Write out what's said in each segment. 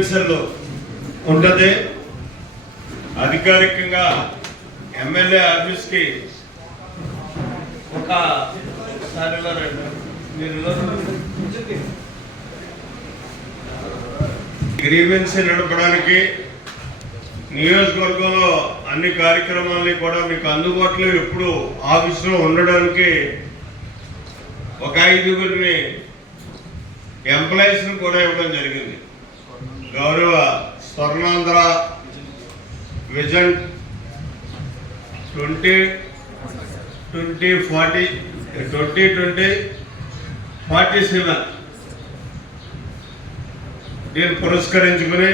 లో ఉంటుంది అధికారికంగా ఎమ్మెల్యే ఆఫీస్కి ఒక సారి మీరు గ్రీవెన్స్ నడపడానికి నియోజకవర్గంలో అన్ని కార్యక్రమాలని కూడా మీకు అందుబాటులో ఎప్పుడు ఆఫీసులో ఉండడానికి ఒక ఐదుగురిని ఎంప్లాయీస్ని కూడా ఇవ్వడం జరిగింది. గౌరవ Swarnandhra vision twenty twenty forty twenty twenty forty seven దీన్ని పురస్కరించుకుని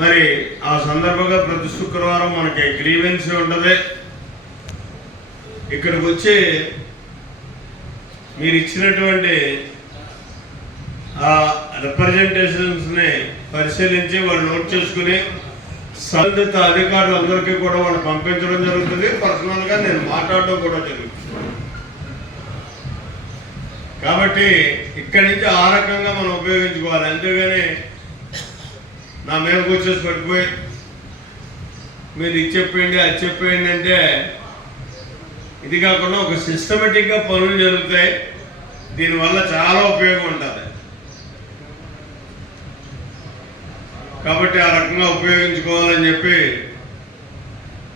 మరి ఆ సందర్భంగా ప్రతి శుక్రవారం మనకి గ్రీవెన్స్ ఉంటుంది. ఇక్కడికి వచ్చి మీరు ఇచ్చినటువంటి ఆ రిప్రజెంటేషన్స్ని పరిశీలించి వాళ్ళు నోట్ చేసుకుని సంబంధిత అధికారులందరికీ కూడా వాళ్ళు పంపించడం జరుగుతుంది. పర్సనల్గా నేను మాట్లాడడం కూడా జరుగుతుంది. కాబట్టి ఇక్కడి నుంచి ఆ రకంగా మనం ఉపయోగించుకోవాలి. అంతేగాని నా మీద కూర్చొని పడిపోయి మీరు ఇది చెప్పేయండి అది చెప్పేయండి అంటే ఇది కాకుండా ఒక సిస్టమేటిక్గా పనులు జరుగుతాయి. దీనివల్ల చాలా ఉపయోగం ఉంటుంది. కాబట్టి ఆ రకంగా ఉపయోగించుకోవాలని చెప్పి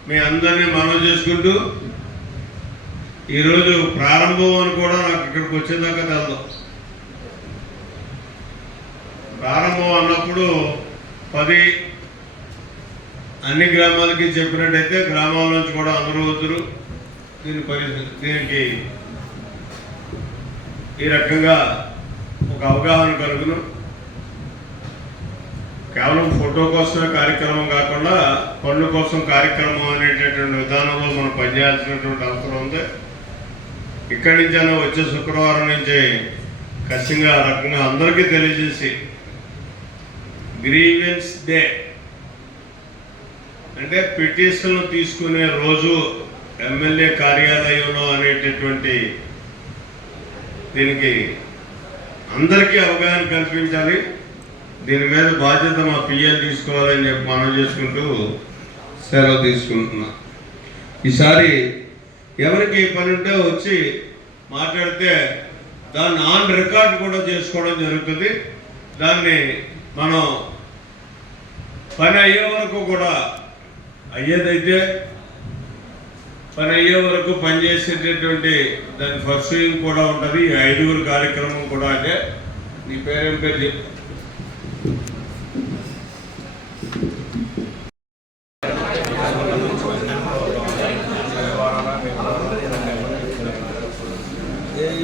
మీ అందరినీ మనం చేసుకుంటూ ఈరోజు ప్రారంభం అని కూడా నాకు ఇక్కడికి వచ్చేదాకా తెలదు. ప్రారంభం అన్నప్పుడు పది అన్ని గ్రామాలకి చెప్పినట్టయితే గ్రామాల నుంచి కూడా అందరూ వద్దురు. దీని పరిస్థితి దీనికి ఈ రకంగా ఒక అవగాహన కలుగును. కేవలం ఫోటో కోసమే కార్యక్రమం కాకుండా పనుల కోసం కార్యక్రమం అనేటటువంటి విధానంలో మనం పనిచేయాల్సినటువంటి అవసరం ఉంది. ఇక్కడి నుంచైనా వచ్చే శుక్రవారం నుంచి ఖచ్చితంగా ఆ రకంగా అందరికీ తెలియజేసి గ్రీవెన్స్ డే అంటే పిటిషన్లు తీసుకునే రోజు ఎమ్మెల్యే కార్యాలయంలో అనేటటువంటి దీనికి అందరికీ అవగాహన కల్పించాలి. దీని మీద బాధ్యత మా పిఎల్ తీసుకోవాలని చెప్పి మనం చేసుకుంటూ సెలవు తీసుకుంటున్నా. ఈసారి ఎవరికి ఈ పని ఉంటే వచ్చి మాట్లాడితే దాన్ని ఆన్ రికార్డ్ కూడా చేసుకోవడం జరుగుతుంది. దాన్ని మనం పని అయ్యే వరకు కూడా అయ్యేదైతే పని అయ్యే వరకు పనిచేసేటటువంటి దాని పర్సూయింగ్ కూడా ఉంటుంది. ఈ ఐదుగురు కార్యక్రమం కూడా అదే. నీ పేరేం పేరు చెప్పు.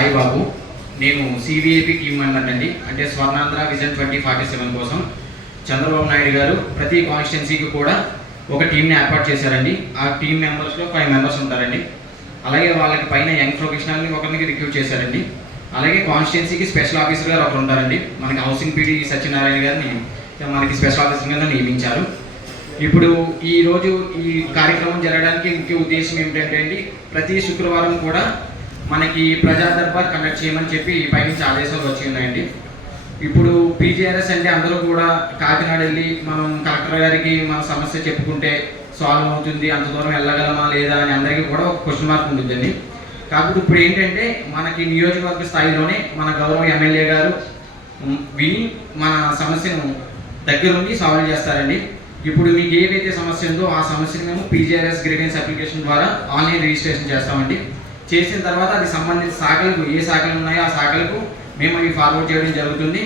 సాయిబాబు నేను సిబిఐపి టీం మెంబర్ అండి అంటే Swarnandhra vision twenty forty seven కోసం చంద్రబాబు నాయుడు గారు ప్రతి కాన్స్టిట్యున్సీకి కూడా ఒక టీంని ఏర్పాటు చేశారండి. ఆ టీం మెంబర్స్లో ఫైవ్ మెంబర్స్ ఉంటారండి. అలాగే వాళ్ళకి పైన యంగ్ ప్రొఫెషనల్ని ఒకరికి రిక్రూట్ చేశారండి. అలాగే కాన్స్టిట్యున్సీకి స్పెషల్ ఆఫీసర్ గారు ఒకరు ఉంటారండి. మనకి హౌసింగ్ పీడీ సత్యనారాయణ గారిని మనకి స్పెషల్ ఆఫీసర్ కింద నియమించారు. ఇప్పుడు ఈరోజు ఈ కార్యక్రమం జరగడానికి ముఖ్య ఉద్దేశం ఏమిటంటే అండి ప్రతి శుక్రవారం కూడా మనకి ప్రజా దర్బార్ కండక్ట్ చేయమని చెప్పి పైనుంచి ఆదేశాలు వచ్చి ఉన్నాయండి. ఇప్పుడు పీజీఆర్ఎస్ అంటే అందరూ కూడా కాకినాడ వెళ్ళి మనం కలెక్టర్ గారికి మన సమస్య చెప్పుకుంటే సాల్వ్ అవుతుంది అంత దూరం వెళ్ళగలమా లేదా అని అందరికీ కూడా ఒక క్వశ్చన్ మార్క్ ఉంటుందండి. కాకపోతే ఇప్పుడు ఏంటంటే మనకి నియోజకవర్గ స్థాయిలోనే మన గౌరవ ఎమ్మెల్యే గారు విని మన సమస్యను దగ్గరుండి సాల్వ్ చేస్తారండి. ఇప్పుడు మీకు ఏదైతే సమస్య ఉందో ఆ సమస్యను మేము పీజీఆర్ఎస్ గ్రీవెన్స్ అప్లికేషన్ ద్వారా ఆన్లైన్ రిజిస్ట్రేషన్ చేస్తామండి. చేసిన తర్వాత అది సంబంధిత శాఖలకు ఏ శాఖలు ఉన్నాయో ఆ శాఖలకు మేము అవి ఫార్వర్డ్ చేయడం జరుగుతుంది.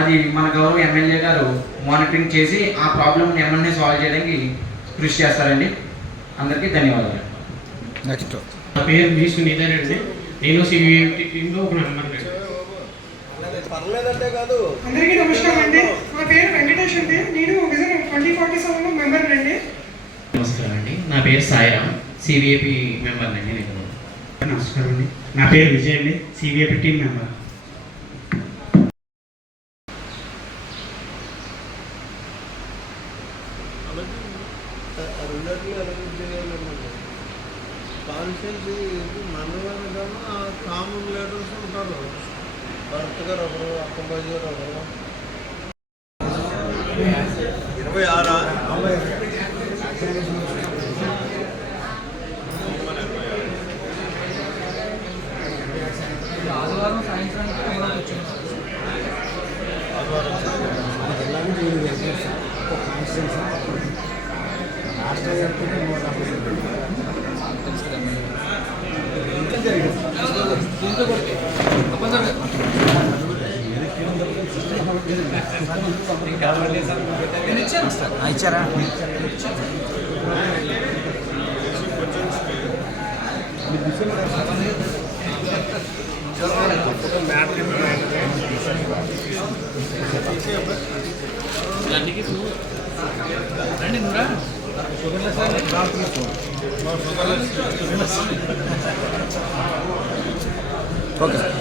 అది మన గౌరవ ఎమ్మెల్యే గారు మానిటరింగ్ చేసి ఆ ప్రాబ్లమ్ని ఎమ్మెల్యే సాల్వ్ చేయడానికి కృషి చేస్తారండి. అందరికీ ధన్యవాదాలు. నెక్స్ట్. నా పేరు మీ సునీధర్ అండి నేను సివిఐటి టీంలో ఒక మెంబర్ అండి అందరికీ నమస్కారం అండి. నా పేరు వెంకటేష్ అండి. నేను vision twenty forty seven member అండి నమస్కారం అండి. నా పేరు సాయిరామ్. సివిఐపి మెంబర్ అండి నమస్కారం అండి నా పేరు విజయ్ అండి. సివిఐపి టీం మెంబర్ కాన్షియన్స్ మనవాళ్ళు కన్నా కామన్ లీడర్స్ ఉంటారు భరత్ గారు ఒకరు గారు ఒకరు ఇరవై ఆరా ఇచ్చారా రండి నువ్వురా sugarless sugarless okay sir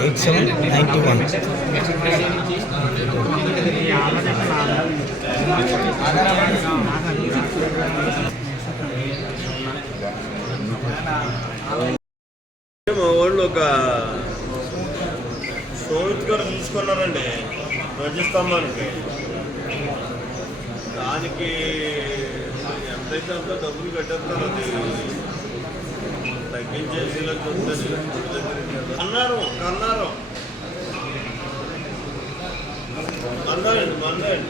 eight seven ninety one మా వాళ్ళు ఒక సోవిత్ గారు చూసుకున్నారండి ధ్వజస్తంభానికి దానికి ఎంతైతే అంత డబ్బులు కట్టేస్తారు అది తగ్గించేసేలా చూస్తుంది అన్నారు అన్నారు. అన్నారండి మందండి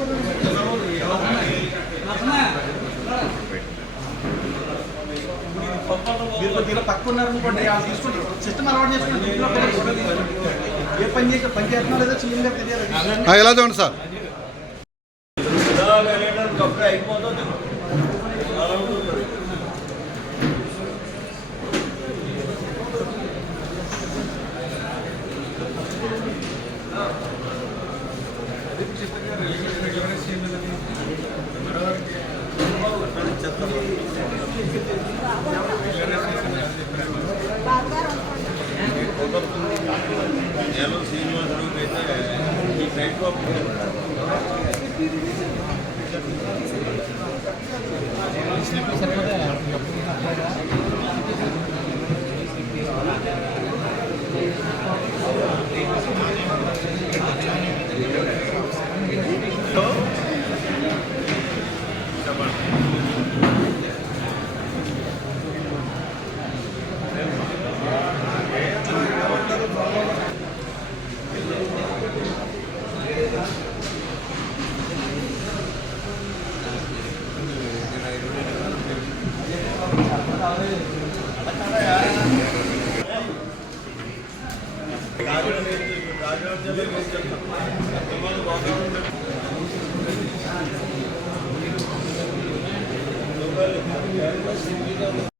మీరు కొద్దిగా పక్క ఉన్నారనుకోండి ఆ తీసుకోండి. సిస్టమ్ అలవాటు పిల్లలు ఏ పని చేస్తే పని చేస్తున్నా లేదో చేయంగా తెలియాలి. ఎలా చూడండి సార్? అయిపోతుంది అలా ఉంటుంది నేను శ్రీనివాసరావుకి అయితే ఈ టైప్ ఆఫ్ కాకినాడ జిల్లా వాతావరణం